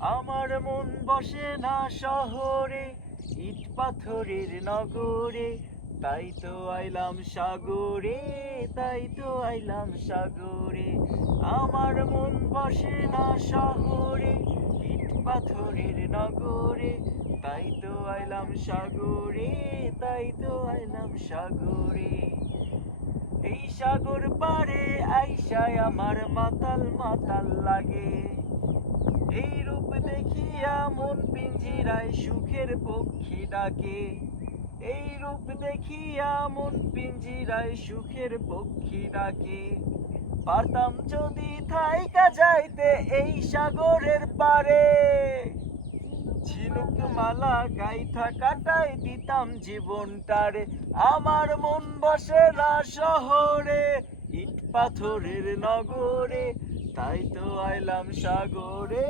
আমার মন বসে না শহরে, ইট পাথরের নগরে, তাই তো আইলাম সাগরে, তাই তো আইলাম সাগরে। আমার মন বসে না শহরে, ইট পাথরের নগরে, তাই তো আইলাম সাগরে, তাই তো আইলাম সাগরে। এই সাগর পারে আইসায় আমার মাতাল মাতাল লাগে, এই রূপ দেখিয়া মন পিঞ্জিরায় সুখের পক্ষী ডাকে, এই রূপ দেখিয়া মন পিঞ্জিরায় সুখের পক্ষী ডাকে। পারতাম যদি থাইকা যাইতে এই সাগরের পারে, ঝিনুক মালা গাইথা কাটাই দিতাম জীবনটারে। আমার মন বসে না শহরে, ইট পাথরের নগরে, তাই তো আইলাম সাগরে,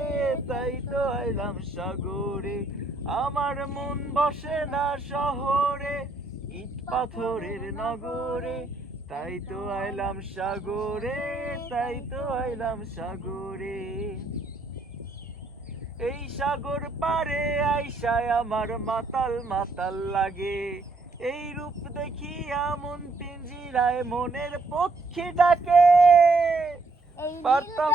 তাই তো আইলাম সাগরে। আমার মন বসে না শহরে, ইট পাথরের নগরে, তাই তো আইলাম সাগরে, তাই তো আইলাম সাগরে। এই সাগর পারে আইসায় আমার মাতাল মাতাল লাগে, এই রূপ দেখিয়া মন পিঞ্জিরায় মনের পক্ষী ডাকে। এই পারতাম